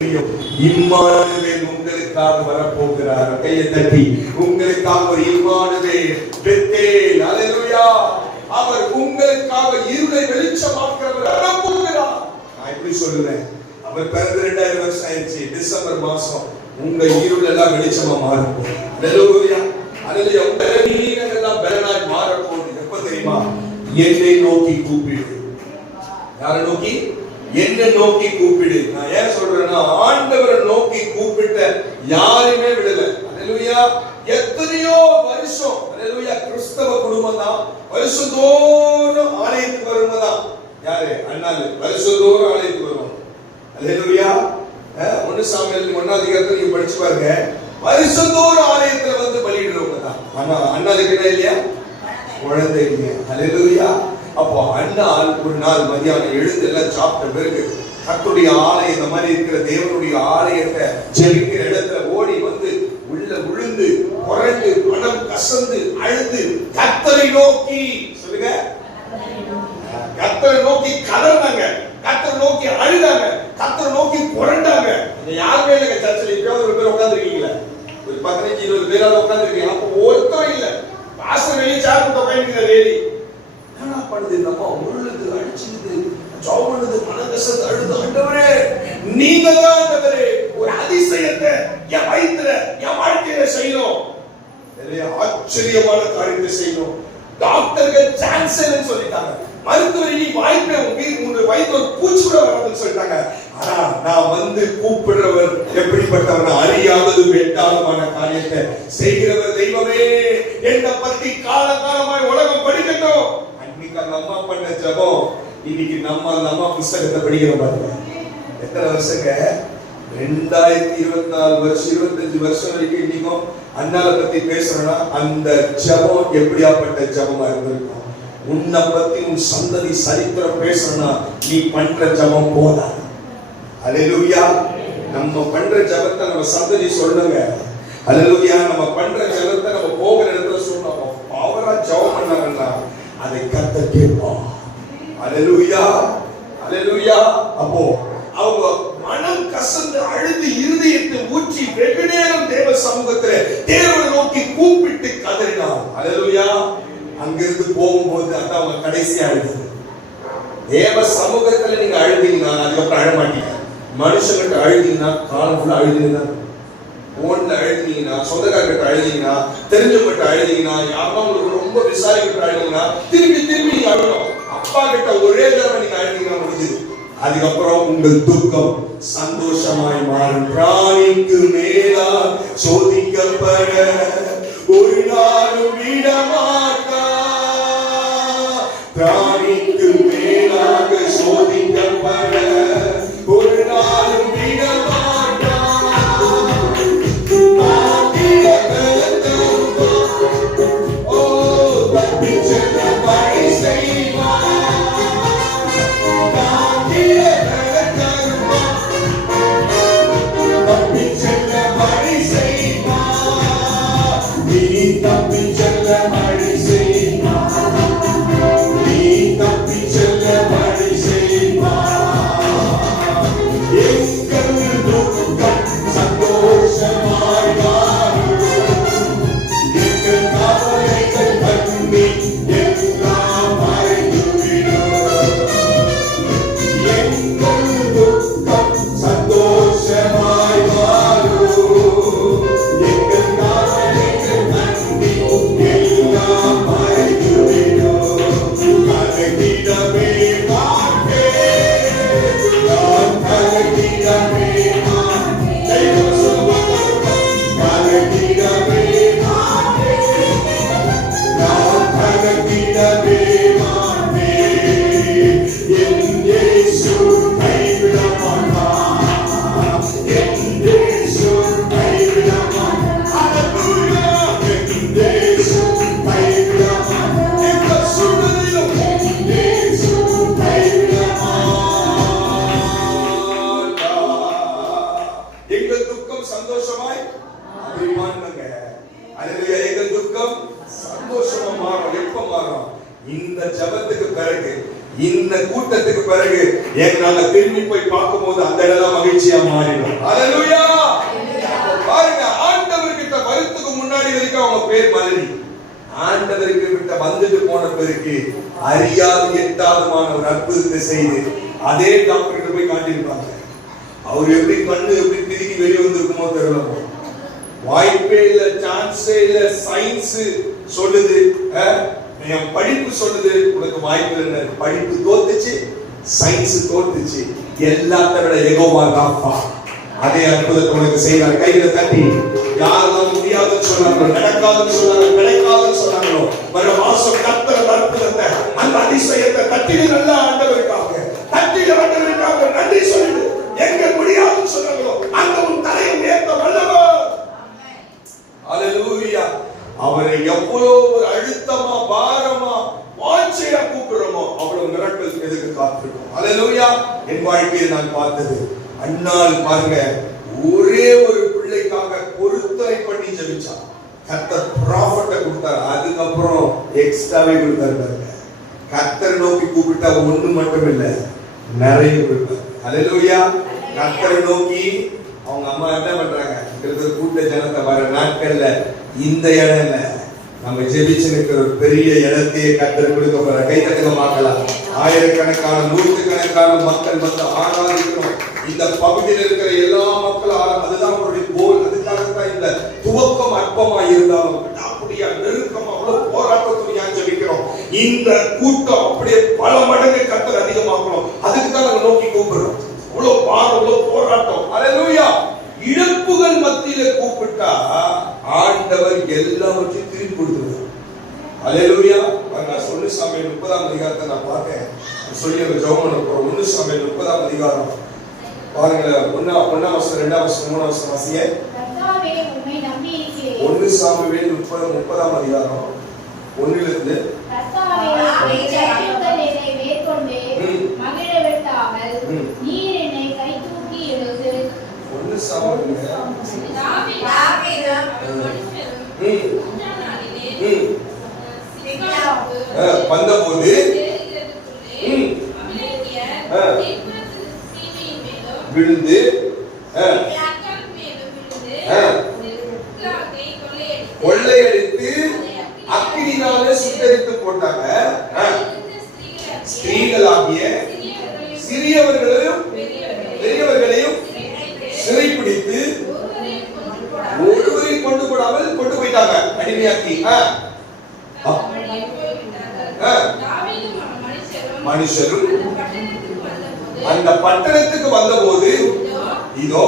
Emmanuel உங்களுக்காக வரப்போகிறார். கையை தட்டி உங்களுக்காக ஒரு இம்மானுவேல் பெத்தேல். அல்லேலூயா. அவர் உங்களுக்காக இருளை வெளிச்சமாக்குறவர் வரப்போகிறார். நான் எப்படி சொல்லுவேன், அவர் பிறந்து 2000 வருஷம் ஆயிடுச்சு. டிசம்பர் மாசம் உங்க இருள் எல்லாம் வெளிச்சமா மாறும். அல்லேலூயா. அல்லேலூயா. உங்க நீங்க எல்லாம் பலனாய் மாறப்போகுது. எப்ப தெரியுமா? என்னை நோக்கி கூப்பிடு. யாரை நோக்கி? என்னை நோக்கி கூப்பிடு. நான் ஏன் சொல்றேன்னா, ஆண்டவரை நோக்கி கூப்பிட்ட யாருமே விடல. அல்லேலூயா. எத்தனையோ வருஷம் அல்லேலூயா கிறிஸ்தவ குடும்பம் தான் வருஷந்தோறும் ஆலயத்துக்கு வருவதான். யாரு? அண்ணாது வருஷந்தோறும் ஆலயத்துக்கு வருவாங்க. அல்லேலூயா. 1 சாமுவேல் 1ஆம் அதிகாரத்துல நீங்க படிச்சு பாருங்க. வருஷந்தோறும் ஆலயத்துல வந்து பலியிடுறவங்க தான். ஆனா அண்ணாதுக்கு என்ன இல்லையா? குழந்தை இல்லையா? அல்லேலூயா. அப்போ அண்ணா ஒரு நாள் மதியானம் எழுந்து எல்லாம் சாப்பிட்ட பிறகு கர்த்தருடைய ஆலயம், இந்த மாதிரி இருக்கிற தேவனுடைய ஆலயத்தை ஜெபிக்கிற இடத்துல ஓடி வந்து உள்ள விழுந்து புரண்டு மனம் கசந்து அழுது கர்த்தரை நோக்கி, சொல்லுங்க, கர்த்தரை நோக்கி கதறினாங்க, கர்த்தரை நோக்கி அழுதாங்க, கர்த்தரை நோக்கி புரண்டாங்க. யாருமே இல்லைங்க சர்ச்சில். இப்பயாவது ஒரு பேர் உட்காந்துருக்கீங்களா? ஒரு 15-20 பேராவது உட்காந்துருக்கீங்க. அப்போ ஒருத்தரும் இல்லை. பாஸ்டர் வெளியே சேர் போட்டு உட்காந்துருக்கிற வேலி என்ன பண்ணுது? நம்ம உருளுது, அடிச்சுது, ஜவுளுது, மனகசது, அழுது, ஆண்டவரே நீங்க தான் ஆண்டவரே ஒரு அதிசயத்தை என் வயித்துல என் வாழ்க்கையில செய்யணும். ஆச்சரியமான காரியத்தை செய்யணும். டாக்டர்கள் சான்ஸ் இல்லைன்னு சொல்லிட்டாங்க. மருத்துவர் நீ வாய்ப்பே உங்க வயிற்று ஒரு பூச்சி கூட வராதுன்னு சொல்லிட்டாங்க. ஆனா நான் வந்து கூப்பிடுறவர் எப்படிப்பட்டவர்? அறியாதது வெட்டாதமான காரியத்தை செய்கிறவர் தெய்வமே. என்னை பத்தி காலகாலமாய் உலகம் படிக்கட்டும். அந்த அம்மா பண்ண ஜபம் இன்னைக்கு நம்ம அந்த அம்மா புஸ்தகத்தை படிக்கிறோம் பாருங்க. எத்தனை வருஷங்க? 2024 வருஷம் 25 வருஷம் வரைக்கும் இன்னைக்கும் அண்ணாவை பத்தி பேசுறோம்னா அந்த ஜபம் எப்படியாப்பட்ட ஜபமா இருந்திருக்கும். உன்னை பத்தி உன் சந்ததி சரித்திரம் பேசணும்னா நீ பண்ற ஜபம் போதா. அல்லேலூயா. நம்ம பண்ற ஜபத்தை நம்ம சந்ததி சொல்லுங்க. அல்லேலூயா. நம்ம பண்ற ஜபத்தை நம்ம போகிற இடத்துல சொல்லணும். அவரா ஜபம் பண்ணாங்கன்னா அதை கர்த்தர் கேட்பார். அல்லேலூயா. அல்லேலூயா. அப்போ அவங்க மனம் கசந்து அழுது இருதயத்தை ஊற்றி வெகு நேரம் தேவ சமூகத்திலே தேவனை நோக்கி கூப்பிட்டு கதறினார். அல்லேலூயா. அங்கிருந்து போகும்போது அதான் அவங்க கடைசியா அழுது. தேவ சமூகத்துல நீங்க அழுதீங்கன்னா அதுக்கப்புறம் அழ மாட்டீங்க. மனுஷங்கிட்ட அழுதீங்கன்னா காலம் ஃபுல்லா அழுதீங்கன்னா, போன்ல அழுதீங்கன்னா, சொந்தக்காரர்கிட்ட அழுதீங்கன்னா, தெரிஞ்சவங்கிட்ட அழுதீங்கன்னா, யாரும் உங்களுக்கு ரொம்ப விசாரிக்கிட்ட அழுதீங்கன்னா திரும்பி திரும்பி நீங்க அழுகணும். அப்பா கிட்ட ஒரே தடவை நீங்க அழுதீங்கன்னா முடிஞ்சது. அதுக்கப்புறம் உங்கள் துக்கம் சந்தோஷமாய் மாறும். பிராணிக்கு மேலா சோதிக்கப்பட ஒரு நாளும் விடமாட்டா. பிராணிக்கு மேலாக சோதிக்கப்பட ஒரு நாளும் விடமாட்டா. இந்த ஜபத்துக்கு பிறகு இந்த கூட்டத்துக்கு பிறகு நாங்க திரும்பி போய் பார்க்கும்போது அந்த இடம் மகிழ்ச்சியா மாறிடும். அல்லேலூயா. பாருங்க, ஆண்டவர்கிட்ட வரத்துக்கு முன்னாடி வரைக்கும் அவங்க பேர் மலரி, ஆண்டவருக்கு கிட்ட வந்துட்டு போன பிறகு அறியாது எட்டாதமான ஒரு அற்புதத்தை செய்து அதே டாக்டர் கிட்ட போய் காட்டியிருப்பாங்க. அவர் எப்படி கண்ணு எப்படி திரும்பி வெளியே வந்திருக்குமோ தெரியல, வாய்ப்பே இல்ல, சான்ஸே இல்ல. சயின்ஸ் சொல்லுது, என் படிப்பு சொல்லுது உனக்கு வாய்ப்பு இல்லை. படிப்பு தோத்துச்சு, சயின்ஸ் தோத்துச்சு. எல்லாத்த விட யெகோவா ராஃபா அதே அற்புதத்தை உனக்கு செய்வார். கையில தட்டி யாரெல்லாம் முடியாதுன்னு சொன்னாங்களோ, நடக்காதுன்னு சொன்னாங்க, கிடைக்காதுன்னு சொன்னாங்களோ, வர மாசம் கர்த்தர் அற்புதத்தை, அந்த அதிசயத்தை தட்டில நல்ல ஆண்டவருக்காக, தட்டில ஆண்டவருக்காக நன்றி சொல்லிடு. எங்க முடியாதுன்னு சொன்னாங்களோ அந்த உன் தலையை உயர்த்த வல்லவர். அல்லேலூயா. அவரை எவ்வளவு ஒரு அழுத்தமா பாரமா வாஞ்சையா கூப்பிடுறோமோ அவ்வளவு மிரட்டல் எதுக்கு காத்திருக்கும். அல்லேலூயா. என் வாழ்க்கையில் நான் பார்த்தது, அண்ணால் பாருங்க, ஒரே ஒரு பிள்ளைக்காக பொருத்தனை பண்ணி ஜெபிச்சா, கர்த்தர் ப்ராஃபட்டை கொடுத்தாரு. அதுக்கப்புறம் எக்ஸ்ட்ராவே கொடுத்தாரு. கர்த்தர் நோக்கி கூப்பிட்டா ஒண்ணு மட்டும் இல்ல, நிறைய கொடுத்தாரு. அல்லேலூயா. கர்த்தரை நோக்கி அவங்க அம்மா என்ன பண்றாங்க, கூட்ட ஜனத்தை வர நாட்கள்ல இந்த இடம் இல்ல, நம்ம ஜெபிச்சு நிற்கிற ஒரு பெரிய இடத்தையே கர்த்தர் கொடுக்க போற. கை தட்டுங்க பார்க்கலாம். ஆயிரக்கணக்கான நூற்றுக்கணக்கான மக்கள் வந்து ஆராதிக்கிறோம். இந்த பகுதியில் இருக்கிற எல்லா மக்களும் அதுதான் அவருடைய கோல். அதுக்காகத்தான் இந்த துவக்கம் அற்பமா இருந்தாலும் அப்படியே நெருக்கம் அவ்வளவு போராட்டத்துறையா ஜெபிக்கிறோம். இந்த கூட்டம் அப்படியே பல மடங்கு கர்த்தர் அதிகமாக்கணும். அதுக்கு தான் நம்ம நோக்கி கூப்பிடுறோம். அவ்வளவு பாரம், அவ்வளவு போராட்டம். அல்லேலூயா. இழப்புகள் மத்தியில கூப்பிட்டா ஆண்டவர் எல்லாவற்றையும் திருப்பி கொடுத்துருவார். அல்லேலூயா. நான் சொல்லு சாமியல் 30ஆம் அதிகாரத்தை நான் பார்த்தேன். சொல்லி அந்த ஜெபம் போறோம். 1 சாமியல் 30ஆம் அதிகாரம் பாருங்க, 1ஆம் வசனம், 2ஆம் வசனம், 3ஆம் வசனம் வாசிங்க. 1 சாமுவேல் 30ஆம் அதிகாரம் 1 இருந்து 1 சாமுவேல் வந்தபோது விழுந்து கொள்ளையடித்து அக்கினியாலே சுட்டெரித்து போட்டாங்க. ஸ்திரீகளாகிய சிறியவர்களையும் பெரியவர்களையும் சிறைப்பிடித்து ஒருவரையும் கொண்டு போடாமல் கொண்டு போயிட்டாங்க, அடிமையாக்கி. மனுஷரும் அந்த பட்டணத்துக்கு வந்தபோது இதோ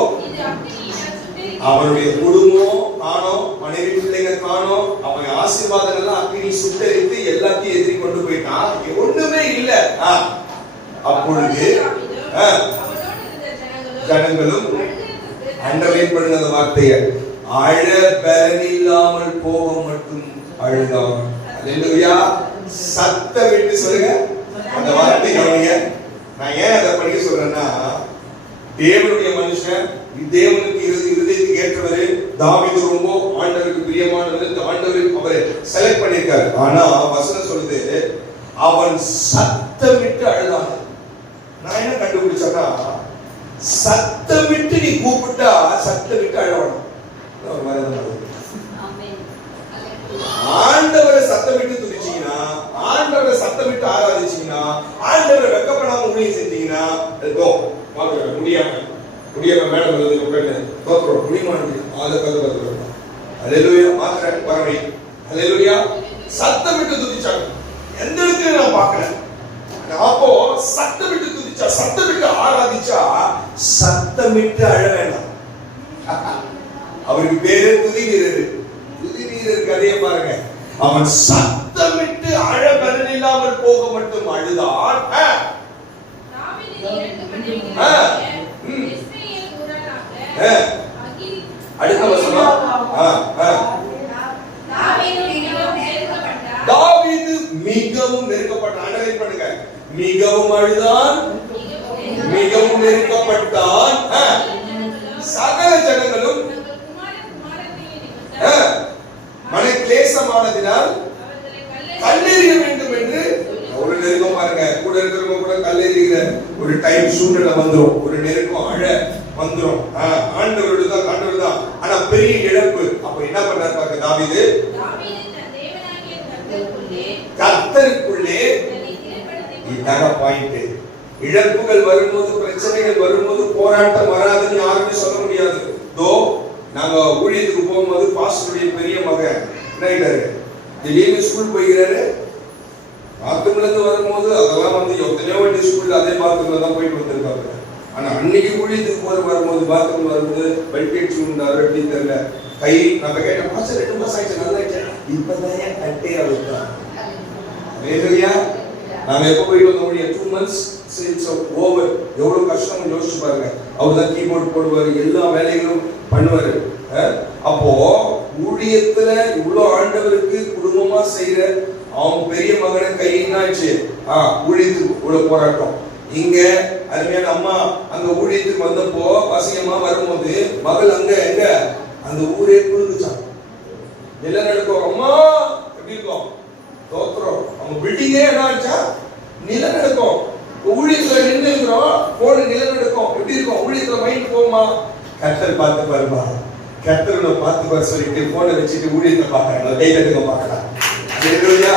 அவருடைய குடும்பம் காணோம், மனைவி பிள்ளைங்க காணோம், அவங்க ஆசீர்வாதங்கள்லாம் அக்கினி சுட்டெரித்து எல்லாத்தையும் எதிரி கொண்டு போயிட்டான். ஒண்ணுமே இல்ல. அப்பொழுது ஜனங்களும் அண்டர்லைன் பண்ணுங்க அந்த வார்த்தையை, அழ பலனில்லாமல் போக மட்டும் அழுதாங்க. அல்லேலூயா. சத்தம் விட்டு சொல்லுங்க அந்த வார்த்தை கவனிங்க. நான் ஏன் அதை படிக்க சொல்றேன்னா, தேவனுடைய மனுஷன், தேவனுக்கு இருதயத்துக்கு ஏற்றவர், தாவீது ரொம்ப ஆண்டவருக்கு பிரியமானவர், ஆண்டவர் அவரை செலக்ட் பண்ணிருக்காரு. ஆனா வசனம் சொல்லுது அவன் சத்தமிட்டு அழுதான். நான் என்ன கண்டுபிடிச்சேன்னா, சத்தமிட்டு நீ கூப்பிட்டா சத்தமிட்டு அழணும். ஆண்டவரை சத்தமிட்டு துதிச்சீங்கன்னா, ஆண்டவரை சத்தமிட்டு ஆராதிச்சீங்கன்னா, ஆண்டவரை வெக்கப்படாம ஊழியம் செஞ்சீங்கன்னா, முடியாம மேடம் முடியுமா சத்தமிட்டு துதிச்சாங்க. எந்த இடத்துல நான் பார்க்கிறேன், அப்போ சத்தமிட்டு துதிச்சா, சத்தமிட்டு ஆராதிச்சா, சத்தமிட்டு அழ வேண்டாம். அவருக்கு பேரு துதி வீரர். துதி வீரர் கதையை பாருங்க. அவன் சத்தமிட்டு அழ பலன் இல்லாமல் போக மட்டும் அழுதான். அடுத்த வசனம், தாவீது மிகவும் நெருக்கப்பட்டான். அண்டர்லைன் பண்ணுங்க, மிகவும் அழுதான், மிகவும் நெருக்கப்பட்டான். சகல ஜனங்களும் மன கிளேசமானதினால் கல்லெறிய வேண்டும் என்று ஒரு நெருக்கம் பாருங்க. கூட இருக்க ஆண்டவரோடு தான். ஆனா பெரிய இழப்பு. அப்ப என்ன பண்ணாரு பாருங்க தாவீது, கர்த்தருக்குள்ளே. இதான பாயிண்ட். இழப்புகள் வரும்போது, பிரச்சனைகள் வரும்போது போராட்டம் வராதுன்னு யாருமே சொல்ல முடியாது. நாங்க ஊழியத்துக்கு போகும்போது பாஸ்டருடைய பெரிய மகன் என்ன திடீர்னு ஸ்கூல் போய்கிறாரு. பாத்ரூம்ல இருந்து வரும்போது அதெல்லாம் எத்தனையோ வாட்டி ஸ்கூல்ல அதே பாத்ரூம்ல தான் போயிட்டு வந்திருக்காங்க. ஆனா அன்னைக்கு ஊழியத்துக்கு வரும்போது பாத்ரூம் வரும்போது பெல்ட் உண்டாரு அப்படின்னு தெரியல. கை நம்ம கேட்டேன், பாஸ்டர் 2 மாசம் ஆயிடுச்சு, நல்லா ஆயிடுச்சு. இப்பதான் கட்டே அவுத்தான். நாங்க எப்ப போயிட்டு வந்த ஊழிய 2 months ஓவர். எவ்வளவு கஷ்டம் யோசிச்சு பாருங்க. அவர் தான் கீபோர்டு போடுவாரு, எல்லா வேலைகளும் பண்ணுவாரு. அப்போ ஊழியத்துல இவ்வளவு ஆண்டவருக்கு குடும்பமா செய்யற அவங்க பெரிய மகனை கையினாச்சு ஊழியத்துக்கு இவ்வளவு போராட்டம். இங்க அருமையான அம்மா அங்க ஊழியத்துக்கு வந்தப்போ வசியமா வரும்போது மகள் அங்க எங்க அந்த ஊரே குளிர்ந்துச்சான். எல்லாம் நடக்கும். அம்மா எப்படி இருக்கும் தோத்துறோம். அவங்க பில்டிங்கே என்ன ஆச்சா நிலநடுக்கம். ஊழியத்துல நின்று இருக்கிறோம், போன நிலநடுக்கம் எப்படி இருக்கும்? ஊழியத்துல மைண்ட் போகுமா? கர்த்தர் பார்த்து பாருமா, கர்த்தரை பார்த்து பாரு சொல்லிட்டு போனை வச்சுட்டு ஊழியத்தை பார்க்கறாங்க. கை தட்டுங்க பார்க்கலாம். ஹalleluya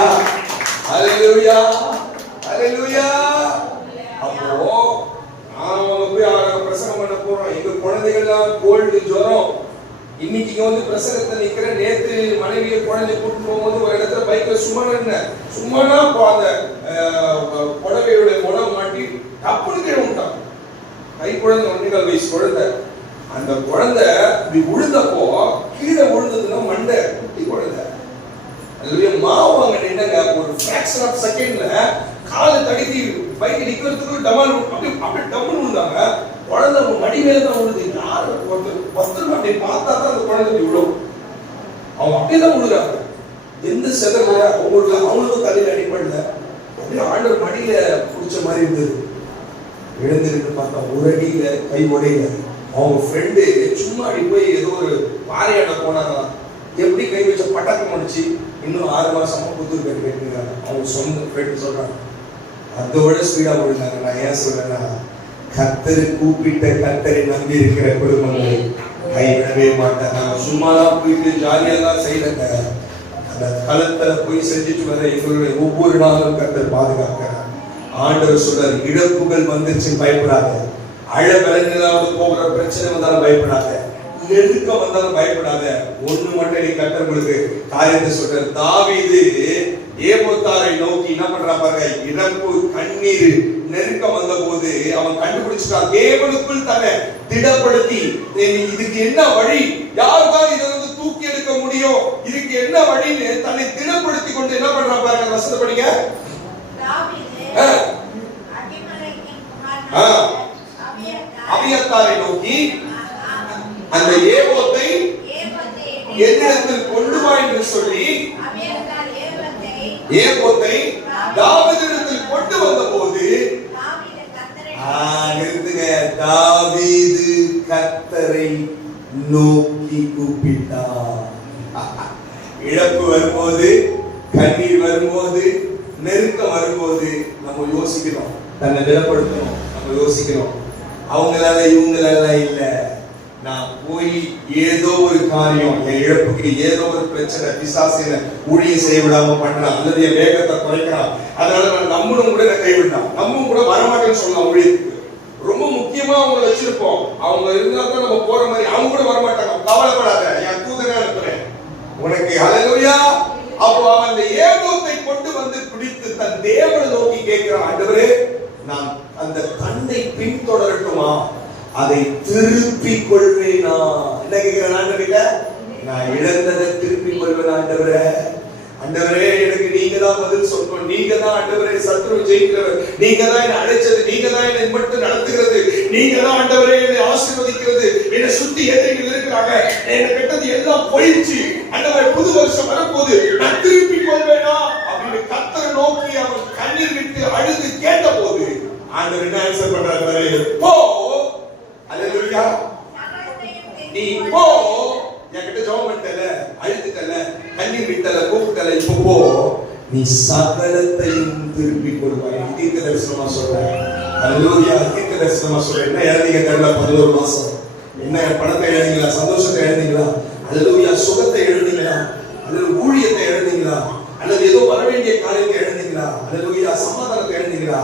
ஹalleluya ஹalleluya. அப்போ நாம போய் பிரசங்கம் பண்ண போறோம். எங்க குழந்தைகள்லாம் கோல்டு ஜுரம். இன்னைக்கு இங்க பிரசங்கத்தை நிக்கிற. நேத்து மனைவியை குழந்தை கூட்டு போகும்போது ஒரு இடத்துல பைக்ல சும்மானா அந்த புடவையோட முடம் மாட்டி டப்புன்னு கீழே விட்டான். கை குழந்தை 1.25 வயசு குழந்தை. அந்த குழந்தை இப்படி விழுந்தப்போ கீழே விழுந்ததுன்னா மண்டை குட்டி குழந்தை. அதுலயே மாவாங்க நின்னுங்க. ஒரு ஃபிராக்ஷன் ஆஃப் செகண்ட்ல காலை தடுக்கி பைக் நிக்கிறதுக்கு டமால் அப்படியே டம்முன்னு விழுந்தாங்க. குழந்தை மடி மேல தான் விழுது. யாரு ஒருத்தர் அப்படி பார்த்தா தான் அந்த குழந்தை விழும். அவங்க அப்படியேதான் விழுறாங்க. எந்த செதறல அவங்களுக்கும் தலையில அடிப்படல. அப்படியே ஆண்டவர் மடியில பிடிச்ச மாதிரி இருந்தது. எழுந்திருக்கு பார்த்தா ஒரு அடியில கை உடையில. அவங்க ஃப்ரெண்டு சும்மா அடி போய் ஏதோ ஒரு பாறையாட போனாங்களாம். எப்படி கை வச்ச பட்டாக்கம் அடிச்சு இன்னும் 6 மாசமா புத்தூர் கட்டி கட்டிருக்காங்க. அவங்க சொந்த ஃப்ரெண்டு சொல்றாங்க. அதோட ஸ்பீடா போயிருந்தாங்க. நான் ஏன் சொல்றேன்னா, கர்த்தரை கூப்பிட்ட கர்த்தரை நம்பி இருக்கிற குடும்பங்களை கைவிடவே மாட்டேன். நாங்க சும்மாதான் போயிட்டு ஜாலியா தான் செய்யலங்க. அந்த களத்துல போய் செஞ்சுட்டு வர எங்களுடைய ஒவ்வொரு நாளும் கர்த்தர் பாதுகாக்கிறார். ஆண்டவர் சொல்றாரு, இழப்புகள் வந்துருச்சு பயப்படாத. அழபலங்களாவது போகிற பிரச்சனை வந்தாலும் பயப்படாத. நெருக்கம் வந்தாலும் பயப்படாத. ஒண்ணு மட்டும் நீ கர்த்தருக்கு காரியத்தை சொல்ற. தாவீது ஏபோத்தாரை நோக்கி என்ன பண்றா பாருங்க. இறப்பு கண்ணீர் நெருக்கம் வந்த போது அவன் கண்டுபிடிச்சிட்டான். தேவனுக்குள் தன்னை திடப்படுத்தி இதுக்கு என்ன வழி, யாருதான் இதை தூக்கி எடுக்க முடியும், இதுக்கு என்ன வழின்னு தன்னை திடப்படுத்தி கொண்டு என்ன பண்றா பாருங்க. வசனத்தை படிங்க. அபியத்தாரை நோக்கி அந்த ஏபோத்தை என்னிடத்தில் கொண்டு வா என்று சொல்லி ஏபோத்தை தாவீதிடத்தில் கொண்டு வந்த போது நிறுத்துங்க. தாவீது கர்த்தரை நோக்கி கூப்பிட்டார். இழப்பு வரும்போது, கண்ணீர் வரும்போது, நெருக்கம் வரும்போது நம்ம யோசிக்கணும், தன்னை திடப்படுத்தணும். நம்ம யோசிக்கணும், அவங்களால இவங்களால இல்ல, நான் போய் ஏதோ ஒரு காரியம், என் இழப்புக்கு ஏதோ ஒரு பிரச்சனை, பிசாசின ஊழியம் செய்ய விடாம பண்றான், அல்லது என் வேகத்தை குறைக்கிறான், அதனால நான் நம்மளும் கூட கைவிட்டான், நம்மளும் கூட வரமாட்டேன்னு சொல்லலாம். ஊழியத்துக்கு ரொம்ப முக்கியமா அவங்க வச்சிருப்போம், அவங்க இருந்தா தான் நம்ம போற மாதிரி. அவங்க கூட வரமாட்டாங்க. கவலைப்படாத, என் தூதனை அனுப்புறேன் உனக்கு. ஹல்லேலூயா. அப்போ அவன் அந்த ஏகோத்தை கொண்டு வந்து பிடித்து தன் தேவனை நோக்கி கேட்கிறான், ஆண்டவரே நான் அந்த கண்ணை பின்தொடரட்டுமா, அதை திருப்பிக் கொள்வேனா? என்ன கேட்கிறேன் ஆண்டவரே, நான் இழந்ததை திருப்பிக் கொள்வேன் ஆண்டவரே. ஆண்டவரே எனக்கு நீங்க தான் பதில் சொல்லணும், நீங்க தான் ஆண்டவரே சத்துருவை ஜெயிக்கிறவர், நீங்க தான் என்னை அழைச்சது, நீங்க தான் என்னை மட்டும் நடத்துகிறது, நீங்க தான் ஆண்டவரே என்னை ஆசீர்வதிக்கிறது. என்னை சுத்தி எதிரிகள் இருக்கிறாங்க, என்னை கெட்டது எல்லாம் போயிடுச்சு ஆண்டவரே, புது வருஷம் வரப்போகுது, நான் திருப்பிக் கொள்வேனா அப்படின்னு கர்த்தரை நோக்கி அவர் கண்ணீர் விட்டு அழுது கேட்ட போது ஆண்டவர் என்ன ஆன்சர் பண்றாரு? போ. ஹல்லேலூயா. நீ போ, என்கிட்ட ஜெபம் பண்ணல, அழுதுட்டல, கண்ணீர் விட்டல, கூப்பிட்டல, இப்போ போ, நீ சகலத்தையும் திருப்பிக் கொள்வாய். தீர்க்க தரிசனமா சொல்றேன். ஹல்லேலூயா. தீர்க்க தரிசனமா சொல்றேன். என்ன எழுதிங்க தெரியல, 11 மாசம் என்ன பணத்தை இழந்தீங்களா? சந்தோஷத்தை இழந்தீங்களா? அல்லேலூயா. சுகத்தை இழந்தீங்களா? அல்லது ஊழியத்தை இழந்தீங்களா? அல்லது ஏதோ வர வேண்டிய காரியத்தை இழந்தீங்களா? அல்லேலூயா. சமாதானத்தை இழந்தீங்களா?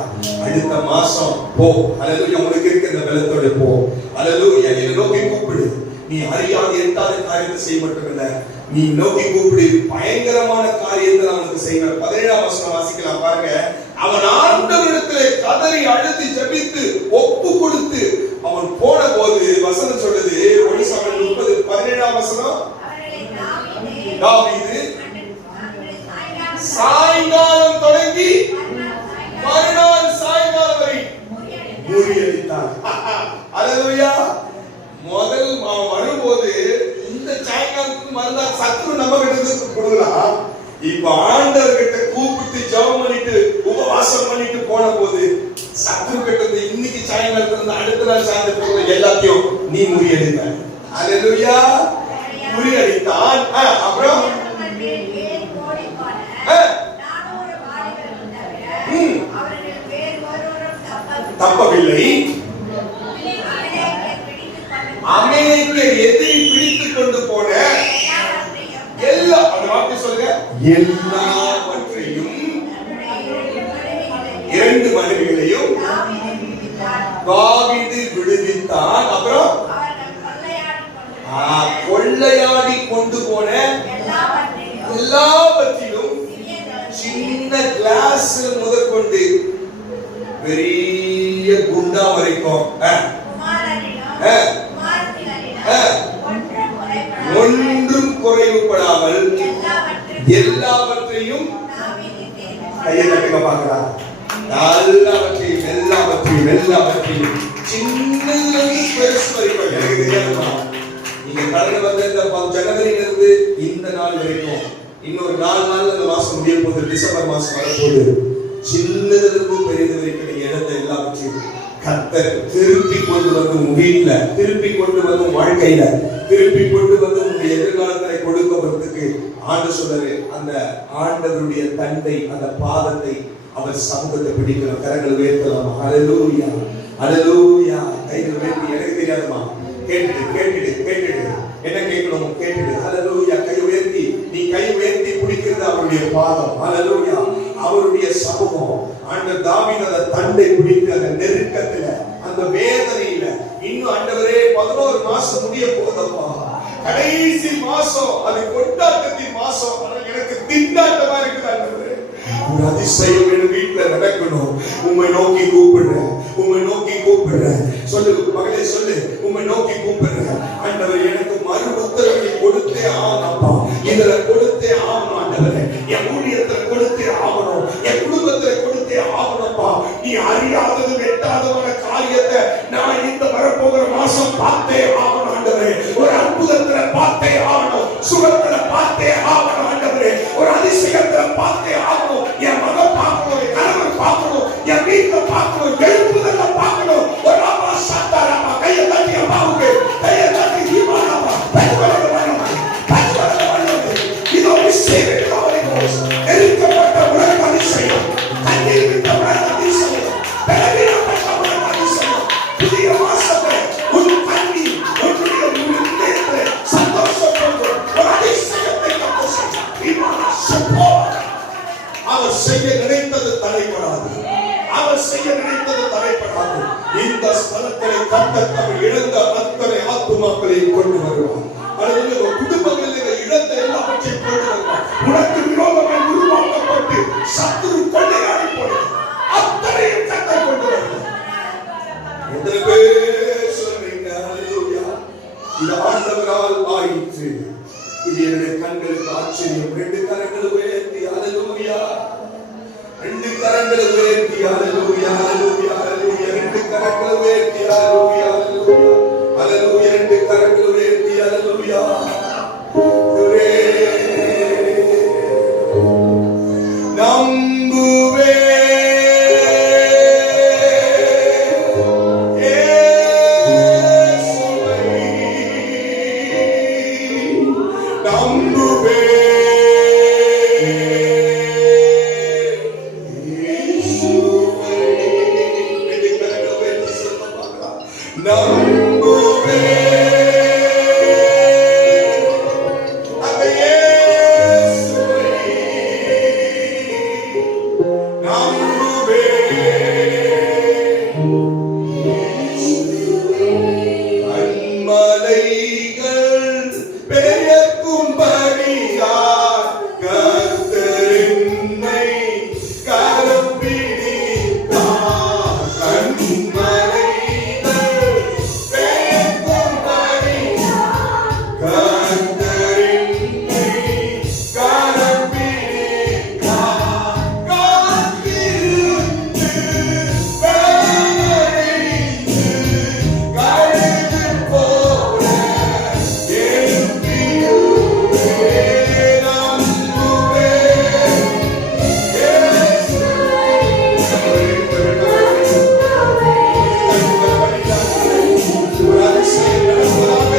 அடுத்த மாசம் போ. அல்லேலூயா. உங்களுக்கு இருக்கிற இந்த பலத்தோட போ. அல்லேலூயா. நீ நோக்கி கூப்பிடு. நீ அறியாத எட்டாத காரியத்தை செய்ய மட்டுமில்ல, நீ நோக்கி கூப்பிடு, பயங்கரமான காரியத்தை அவனுக்கு செய்வார். 17ஆம் வசனம் வாசிக்கலாம் பாருங்க. அவன் ஆண்டவரிடத்திலே கதறி அழுது ஜெபித்து ஒப்பு கொடுத்து அவன் போன போது வசனம் சொல்லுது, ஒன்று சாமுவேல் 30 17ஆம் வசனம், தாவீது சாயங்காலம் தொடங்கி மறுநாள் சாயங்காலம் வரை முறியடித்தான். அல்லேலூயா. முதல் வரும்போது இந்த சாயங்காலத்துக்கு மறுநாள் சத்ரு நம்ம கிட்ட கொடுக்கலாம். இப்ப ஆண்டவர்கிட்ட கூப்பிட்டு ஜெபம் பண்ணிட்டு உபவாசம் பண்ணிட்டு போன போது சத்ரு கிட்ட இன்னைக்கு சாயங்காலத்துல அடுத்த நாள் சாயங்காலத்துல எல்லாத்தையும் நீ முறியடித்த. அல்லேலூயா. முறியடித்தான். அப்புறம் தப்பவில்லை. அமலேக்கியர் எதிரி பிடித்துக் கொண்டு போன எல்லா, அந்த வார்த்தை சொல்லுங்க, எல்லாவற்றையும், 2 மனைவிகளையும் தாவீது விடுவித்தான். அப்புறம் கொள்ளையாடி கொண்டு போன எல்லாவற்றிலும் சின்ன கிளாஸ் முதற்கொண்டு பெரிய குண்டா வரைக்கும் ஒன்றும் குறைவுபடாமல் எல்லாவற்றையும் கையை தட்டுங்க பார்க்கலாம். எல்லாவற்றையும் எல்லாவற்றையும் எல்லாவற்றையும் சின்னதிலிருந்து பெருசு வரைக்கும். எனக்கு தெரியாதுமா, நீங்க கடந்து வந்த இந்த ஜனவரியில இருந்து இந்த நாள் வரைக்கும் இன்னொரு 4 நாள் அந்த மாசம் முடிய போகுது, டிசம்பர் மாசம் வரப்போகுது. சின்னதிலிருந்து பெரியது வரைக்கும் நீங்க இடத்த எல்லாவற்றையும் கர்த்தர் திருப்பி கொண்டு வந்து உங்க வீட்டுல, திருப்பி கொண்டு வந்து வாழ்க்கையில, திருப்பி கொண்டு வந்து உங்க எதிர்காலத்தை கொடுக்கிறதுக்கு ஆண்டு சொல்றாரு. அந்த ஆண்டவருடைய தந்தை அந்த பாதத்தை அவர் சமூகத்தை பிடிக்கணும். கரங்கள் உயர்த்தலாமா? அல்லேலூயா. அல்லேலூயா. கைகள் உயர்த்தி. எனக்கு தெரியாதுமா, கேட்டுட்டு கேட்டுட்டு கேட்டுட்டு என்ன கேட்கணும் கேட்டுட்டு. அல்லேலூயா. கை உயர்த்தி, நீ கை உயர்த்தி பிடிக்கிறது அவருடைய பாதம். அல்லேலூயா. அவருடைய சமூகம். ஆண்டவர் தாவீது அந்த தண்டை பிடித்து அந்த நெருக்கத்துல, அந்த வேதனையில, இன்னும் ஆண்டவரே 11 மாசம் முடிய போதப்பா, கடைசி மாசம், அது கொண்டாட்டத்தின் மாசம், எனக்கு திண்டாட்டமா இருக்குது ஆண்டவரே. ஒரு அதிசயம் என் வீட்டுல நடக்கணும். உம்மை நோக்கி கூப்பிடுறேன், உம்மை நோக்கி கூப்பிடுறேன். சொல்லு மகளே, சொல்லு, உம்மை நோக்கி கூப்பிடுறேன். ஆண்டவர் எனக்கு மறு உத்தரவை கொடுத்தே ஆகணும்ப்பா. இதுல கொடுத்தே ஆகணும் ஆண்டவரே. என் ஊழியத்துல கொடுத்தே ஆகணும், என் குடும்பத்துல கொடுத்தே ஆகணும்ப்பா. நீ அறியாதது வெட்டாதவன காரியத்தை நான் இந்த வரப்போகிற மாசம் பார்த்தே ஆகணும் ஆண்டவரே. ஒரு அற்புதத்துல பார்த்தே ஆகணும், சுகத்துல பார்த்தே ஆகணும் ஆண்டவரே. ஒரு அதிசயத்துல பார்த்தே ஆகணும். என் மகன் பார்க்கணும், என் கணவன் பார்க்கணும், என் வீட்டை பார்க்கணும், எழுப்புதல்ல பார்க்கணும். ஒரு அம்மா சாத்தாராமா கையை தட்டி அம்மாவுக்கு கையை தட்டி ஈமானாமா பரிவரங்க வரணும், பரிவரங்க வரணும். இதோ விசேஷம் நெருக்கப்பட்ட உலக அதிசயம், கண்ணீர் விட்ட உலக அதிசயம், பலவீனப்பட்ட உலக அதிசயம். புதிய மாசத்தை உன் கண்ணீர் உன்னுடைய உள்ளே சந்தோஷப்பட்டு ஒரு அதிசயத்தை அவர் செய்ய நினைத்தது தடைபடாது, அவர் செய்ய நினைத்தது தடைபடாது. இந்த ஸ்தலத்தை கர்த்தர் தம்மை இழந்த அத்தனை ஆத்துமாக்களையும் கொண்டு வருவார். அல்லது குடும்பங்களில் இழந்த எல்லாவற்றையும் கொண்டு வருவார். உனக்கு விரோதமாய் உருவாக்கப்பட்டு சத்துரு கொள்ளையாடி போய் அத்தனையும் கர்த்தர் கொண்டு வருவார். எத்தனை பேர் சொல்றீங்க அல்லேலூயா? இது ஆண்டவரால் ஆயிற்று. இது என்னுடைய கண்களுக்கு ஆச்சரியம். 2 கரங்களை உயர்த்தி அல்லேலூயா, 2 கரங்களை உயர்த்தி அல்லேலூயா, அல்லேலூயா, அல்லேலூயா. 2 கரங்களை உயர்த்தி அல்லேலூயா, அல்லேலூயா, அல்லேலூயா. 2 கரங்களை உயர்த்தி அல்லேலூயா. நம்புவே கண்மலைகள் பெயர்க்கும்படியார் கர்த்தர் என்னை கரம் பிடித்தார். கண்மலைகள் பெயர்க்கும்படியார் கர்த்தர் என்னை கரம் பிடித்தார். காத்திருந்து வேலையிட்டு கழுது போல எழும்பியுமே நம்புவேன். ஒரு அதிசயம் நடப்பதாக.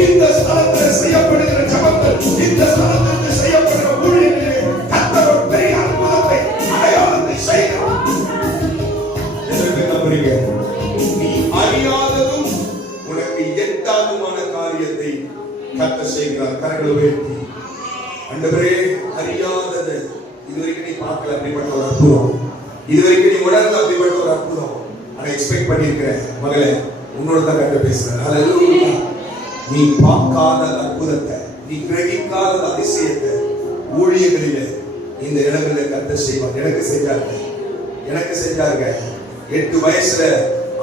இந்த ஸ்தலத்தில் செய்யப்படுகிற ஜபங்கள், இந்த ஸ்தலத்தில் செய்யப்படுகிற ஊழியங்களிலே கர்த்தர் ஒரு பெரிய அற்புதத்தை, அடையாளத்தை செய்கிறார். எதற்கு நம்புறீங்க? நீ அறியாததும் உனக்கு எட்டாததுமான காரியத்தை கர்த்தர் செய்கிறார். கரங்களை உயர்த்தி, ஆண்டவரே, அறியாதது இதுவரைக்கும் நீ பார்க்கல அப்படிப்பட்ட ஒரு அற்புதம், இதுவரைக்கும் நீ உணர்ந்த அப்படிப்பட்ட ஒரு அற்புதம், ஆனா எக்ஸ்பெக்ட் பண்ணியிருக்கிற மகளே, உன்னோட தான் கர்த்தர் பேசுறார். ஹல்லேலூயா. நீ பார்க்காத அற்புதத்தை, நீ கிரகிக்காத அதிசயத்தை ஊழியர்களிலே இந்த இடங்களில் கர்த்தர் செய்வார். எனக்கு செஞ்சாங்க 8 வயசுல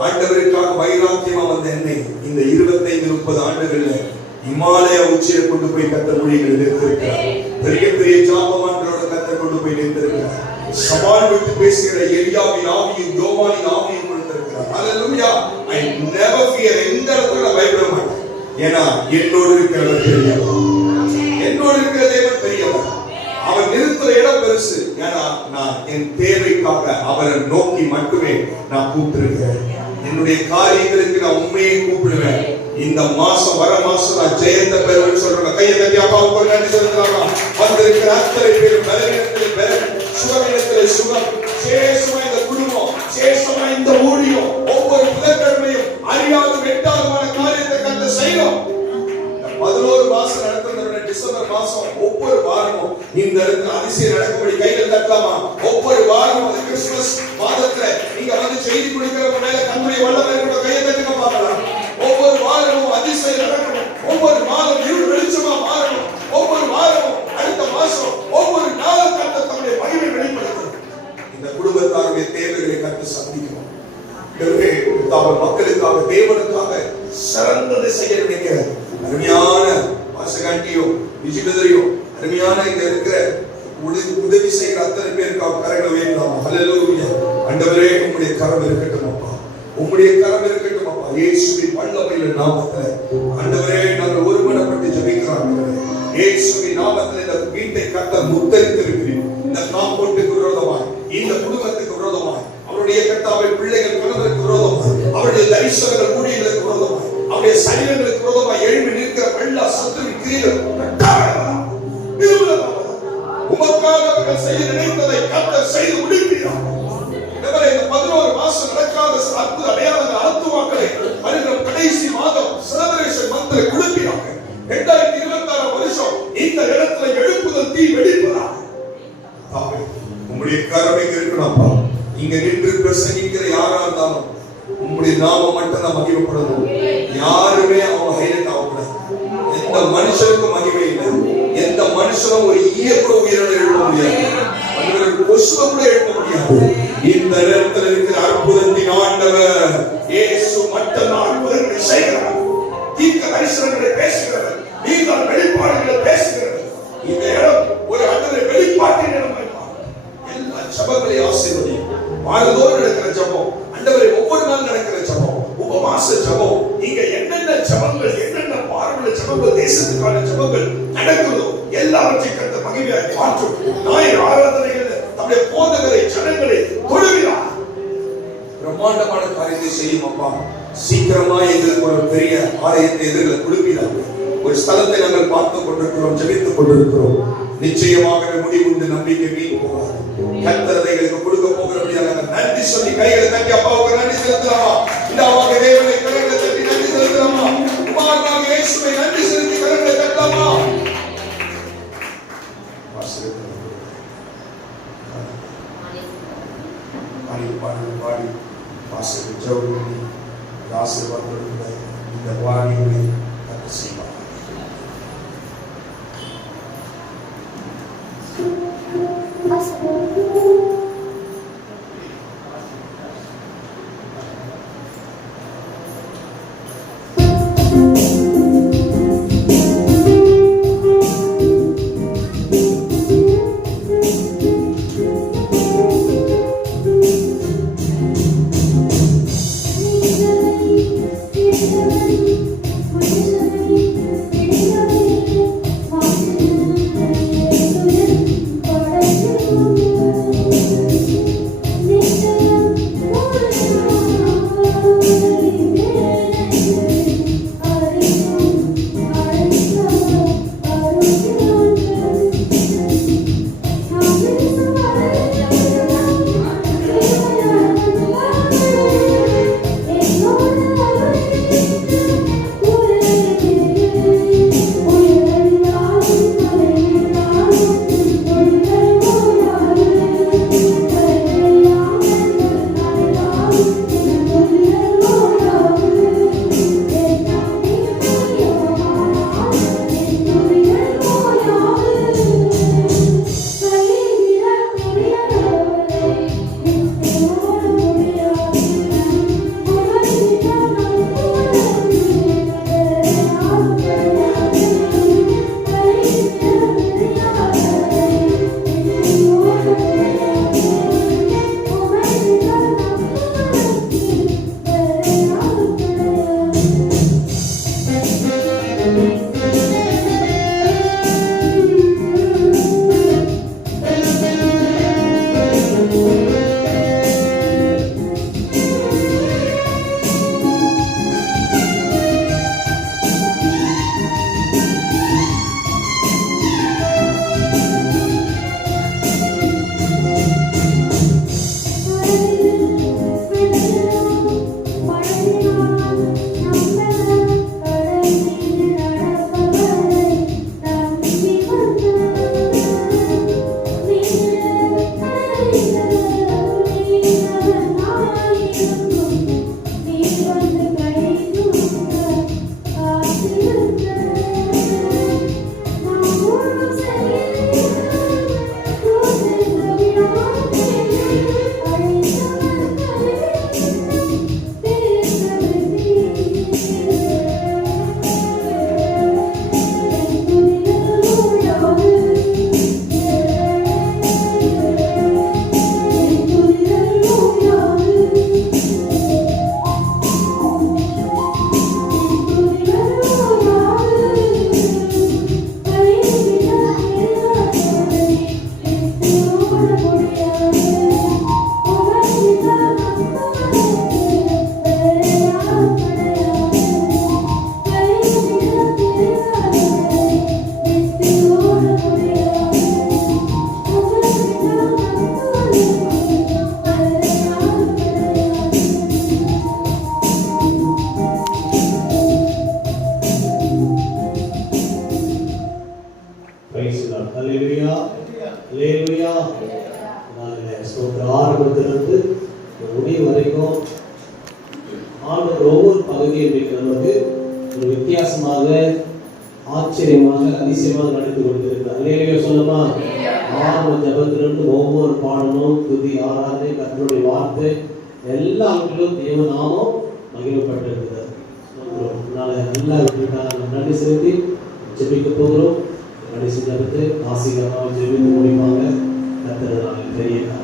ஆண்டவருக்காக வைராக்கியமா வந்த என்னை இந்த 25-30 ஆண்டுகள்ல இமாலய உச்சியை கொண்டு போய் கர்த்தர் ஊழியர்களில் நிறுத்திருக்கிறார். பெரிய பெரிய ஜாபமான்களோட கர்த்தர் கொண்டு போய் நிறுத்திருக்கிறார். சவால் விட்டு பேசுகிற எலியாவின் ஆவியும் யோவானின் ஆவியும் கொடுத்திருக்கிறார். ஹல்லேலூயா. I never fear. எந்த இடத்துல பயப்பட மாட்டேன். ஏன்னா என்னோடு இருக்கிறவர் பெரியவர், என்னோடு இருக்கிற தேவன் பெரியவர். அவர் நிறுத்துற இடம் பெருசு. ஏன்னா நான் என் தேவைக்காக அவரை நோக்கி மட்டுமே நான் கூப்பிட்டிருக்கிறேன். என்னுடைய காரியங்களுக்கு நான் உண்மையை கூப்பிடுவேன். இந்த மாசம் வர மாசம் நான் ஜெயந்த பெறுவேன் சொல்றேன். கையை தட்டி அப்பாவுக்கு ஒரு நன்றி சொல்லலாமா? வந்திருக்கிற அத்தனை பேரும் பலவீனத்தில் பலன், சுகவீனத்தில் சுகம், சேஷமா இந்த குடும்பம், சேஷமா இந்த ஊழியம், ஒவ்வொரு புதன்கிழமையும் அறியாத வெட்டாதமான காரியத்தை கண்டு செய்யும். 11 மாசம் நடத்துற டிசம்பர் மாசம் ஒவ்வொரு வாரமும் இந்த இடத்துல அதிசயம் நடக்கும்படி கைகள் தட்டலாமா? ஒவ்வொரு வாரமும் அந்த கிறிஸ்துமஸ் மாதத்துல நீங்க வந்து செய்தி கொடுக்கிறவங்க மேல கண்ணுடைய வல்லமை இருக்கிற கையை தட்டுங்க பார்க்கலாம். ஒவ்வொரு வாரமும் அதிசயம் நடக்கணும். ஒவ்வொரு மாதம் இருள் வெளிச்சமா மாறணும். ஒவ்வொரு வாரமும் அடுத்த மாசம் ஒவ்வொரு நாளும் கர்த்தர் தம்முடைய மகிமை வெளிப்படுத்தணும். இந்த குடும்பத்தாருடைய தேவைகளை கர்த்தர் சந்திக்கணும். மக்களுக்காக தேவனுக்காக சிறந்ததை செய்ய நினைக்கிற அருமையான வாசகாண்டியும் விஜிபதிரையும் அருமையான இங்க இருக்கிற உதவி செய்கிற அத்தனை பேருக்காக கரங்களை உயர்த்தலாமா? ஹல்லேலூயா. ஆண்டவரே, உம்முடைய கரம் இருக்கட்டும் அப்பா, உம்முடைய கரம் இருக்கட்டும் அப்பா. இயேசுவின் வல்லமையுள்ள நாமத்திலே ஆண்டவரே நாங்கள் ஒருமனப்பட்டு ஜெபிக்கிறோம். இயேசுவின் நாமத்திலே இந்த வீட்டை கர்த்தர் முத்தரித்திருக்கிறீர். இந்த காம்பவுண்டுக்கு விரோதமாய், இந்த குடும்பத்துக்கு விரோதமாய், அவருடைய கர்த்தாவை பிள்ளைகள் கணவருக்கு விரோதமாய், அவருடைய தரிசனங்கள் ஊழியர்களுக்கு விரோதமாய், அவருடைய சரீரங்களுக்கு விரோதமாய் எழும்பி நிற்கிற எல்லா சத்துருவின் கிரியைகள் உமக்காக அவர்கள் செய்ய நினைத்ததை கர்த்தர் செய்து முடிக்கிறார். இந்த 11 மாசம் நடக்காத அற்புத அடையாளங்கள் அர்த்தமாக்களை வருகிற கடைசி மாதம் செலிப்ரேஷன் மந்த்ல கொடுக்கிறாங்க. 2026 வருஷம் இந்த இடத்துல எழுப்புதல் தீ வெடிப்பதா? உம்முடைய கருணை இருக்கணும்ப்பா. இங்க நின்று பிரசங்கிக்கிற யாரா இருந்தாலும் உம்முடைய நாமம் மட்டும் தான் மகிமைப்படணும். யாருமே அவங்க ஹைலைட் ஆகக்கூடாது. எந்த மனுஷனுக்கும் மகிமை இல்லை. எந்த மனுஷனும் ஒரு ஈய கூட உயிரோட எழுத முடியாது. கொசுவை கூட எழுத முடியாது. இந்த இடத்துல இருக்கிற அற்புதத்தின் ஆண்டவர் இயேசு மட்டும்தான் அற்புதங்களை செய்கிறார். தீர்க்க தரிசனங்களை பேசுகிறவர், நீங்கள் வெளிப்பாடுகளை பேசுகிறவர். இந்த இடம் ஒரு அண்டரை வெளிப்பாட்டின் இடம். எல்லா ஜபங்களையும் ஆசீர்வதியும். வாரந்தோறும் நடக்கிற ஜபம், ஆண்டவரே ஒவ்வொரு நாள் நடக்கிற ஜபம், உபவாச ஜபம், இங்க என்னென்ன ஜபங்கள், என்னென்ன பார்வையில ஜபங்கள், தேசத்துக்கான ஜபங்கள் நடக்குதோ எல்லாவற்றையும் கர்த்தர் மகிமையாய் மாற்றும். ஞாயிறு ஆராதனைகள் நம்முடைய போதகரை ஜனங்களை தொழுகிறார். பிரம்மாண்டமான காரியத்தை செய்யும் அப்பா. சீக்கிரமா எங்களுக்கு ஒரு பெரிய ஆலயத்தை எதிர்களை கொடுக்கிறாங்க. ஒரு ஸ்தலத்தை நாங்கள் பார்த்து கொண்டிருக்கிறோம், ஜெபித்துக் கொண்டிருக்கிறோம். நிச்சயமாக முடிவு உண்டு, நம்பிக்கை வீண் போகாது. கர்த்தர் எங்களுக்கு கொடுக்க போகிறபடியாக நன்றி சொல்லி கைகளை தட்டி அப்பாவுக்கு நன்றி செலுத்தலாமா? இந்த அப்பாவுக்கு தேவனை கரங்களை தட்டி நன்றி செலுத்தலாமா? குமாரனாக இயேசுவை நன்றி செலுத்தி கரங்களை தட்டலாமா? பாடி வாசல் ஜெபம் ஆசீர்வாதத்தோடு இந்த வாணியை கத்த செய்வார். ஆரம்பத்திலிருந்து முடிவு வரைக்கும் ஆண்டவர் ஒவ்வொரு பகுதியை நமக்கு ஒரு வித்தியாசமாக ஆச்சரியமாக அதிசயமாக நடத்தி கொடுத்திருக்கிறார். அல்லேலூயா சொல்லுமா? ஆரம்ப ஜபத்திலிருந்து ஒவ்வொரு பாடலும் துதி ஆராதனை கர்த்தருடைய வார்த்தை எல்லாவற்றிலும் தேவநாமம் மகிழப்பட்டிருக்கிறது. எல்லா நன்றி செலுத்தி ஜெபிக்க போகிறோம். கடைசி ஜபத்தை ஆசீர்வாதமாக ஜெபித்து முடிப்பாங்க. கர்த்தர் பெரிய காரியம்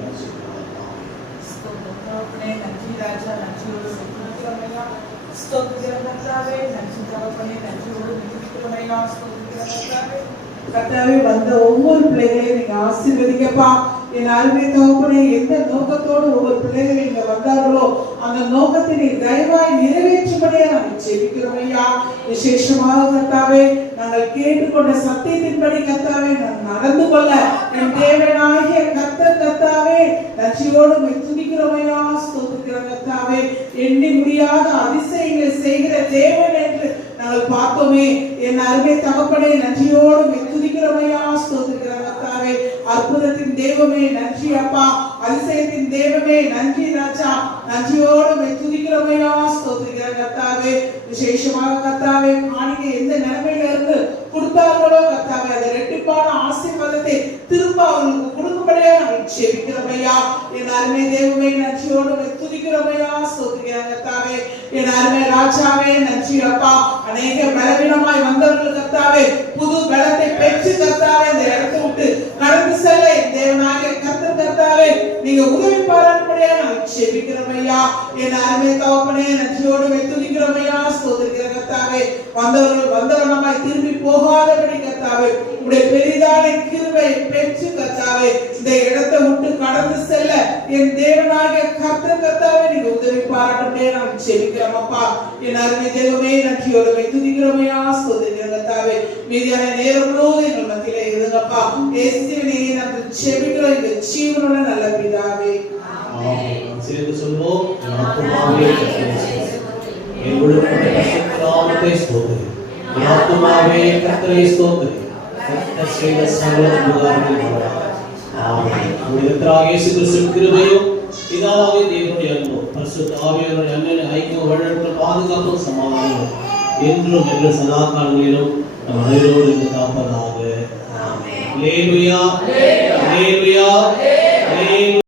கர்த்தாவே வந்த ஒவ்வொரு பிள்ளைகளையும் நீங்க ஆசீர்வதிக்கப்பா. என் அருமை தகப்பனே, எந்த நோக்கத்தோடு ஒவ்வொரு பிள்ளைகள் இங்க வந்தார்களோ அந்த நோக்கத்தை நீ தயவாய் நிறைவேற்றும்படியா நாங்கள் ஜெபிக்கிறோம் ஐயா. விசேஷமாக கர்த்தாவே, நாங்கள் கேட்டுக்கொண்ட சத்தியத்தின்படி கர்த்தாவே நான் நடந்து கொள்ள என் தேவனாகிய கர்த்தாவே நன்றியோடு உம்மை துதிக்கிறோம் ஐயா, ஸ்தோத்திரிக்கிறோம் கர்த்தாவே. எண்ணி முடியாத அதிசயங்களை செய்கிற தேவன் என்று நாங்கள் பார்த்தோமே. என் அருமை தகப்பனே, நன்றியோடு உம்மை துதிக்கிறோம் ஐயா, ஸ்தோத்திரிக்கிறோம் கர்த்தாவே. அற்புதத்தின் தெய்வமே நன்றி அப்பா, அதிசயத்தின் தெய்வமே நன்றி ராஜா. நன்றியோடு உம்மை துதிக்கிறோம் ஐயா, ஸ்தோத்திரிக்கிறோம் கர்த்தாவே. விசேஷமாக கர்த்தாவே, காணிக்கை எந்த நிலைமையில இருந்து கொடுத்தார்களோ கர்த்தாவே, அந்த இரட்டிப்பான ஆசீர்வாதத்தை திரும்ப அவர்களுக்கு கொடுக்கும்படியா நாங்கள் ஜெபிக்கிறோம் ஐயா. என் அருமை தெய்வமே நன்றியோடு உம்மை துதிக்கிறோம் ஐயா, ஸ்தோத்திரிக்கிறோம் கர்த்தாவே. என் அருமை ராஜாவே நன்றி அப்பா. அநேக பலவீனமாய் வந்தவர்கள் கர்த்தாவே புது பலத்தை பெற்று கர்த்தாவே இந்த இடத்தை விட்டு கடந்து செல்ல என் தேவனாகிய கர்த்தாவே நீங்க உதவி பாராட்டும்படியா நாங்கள் ஜெபிக்கிறோம் ஐயா. என் அருமை தகப்பனே, நன்றியோடு உம்மை துதிக்கிறோம் ஐயா, ஸ்தோத்திரிக்கிறோம் கர்த்தாவே. வந்தவனமாய் திரும்பி போகாதபடி கர்த்தாவே உடைய பெரிதான கிருபையை பெற்று கர்த்தாவே இந்த இடத்தை விட்டு கடந்து செல்ல என் தேவனாகிய கர்த்தாவே நீங்க உதவி பாராட்டும்படியா நாங்கள் ஜெபிக்கிறோம் அப்பா. என் அருமை தெய்வமே நன்றியோடு உம்மை துதிக்கிறோம் ஐயா, ஸ்தோத்திரிக்கிறோம் கர்த்தாவே. மீதியான நேரம் முழுவதும் எங்கள் மத்தியிலே இருங்கப்பா. இயேசுவின் நாமத்தில் ஜெபிக்கிறோம் எங்கள் ஜீவனுள்ள நல்ல பிதாவே. ஆமென். சேர்ந்து சொல்வோம். என் ஆத்துமாவே கர்த்தரை ஸ்தோத்திரி. என் உள்ளுக்குள்ள பரிசுத்த நாமத்தை ஸ்தோத்திரி. என் ஆத்துமாவே கர்த்தரை ஸ்தோத்திரி. கர்த்தர் செய்த சகல உபகாரங்களையும் ஆமென். நம்முடைய கர்த்தராகிய இயேசு கிறிஸ்துவின் கிருபையும் பிதாவாகிய தேவனுடைய அன்பும் பரிசுத்த ஆவியானவருடைய அன்பின் ஐக்கியம் வழிநடத்தல் பாதுகாப்பும் சமாதானமும் என்றும் எங்கள் சதா காலங்களிலும் நம் அனைவரோடு இருந்து காப்பதாக. ஆமென். அல்லேலூயா. அல்லேலூயா.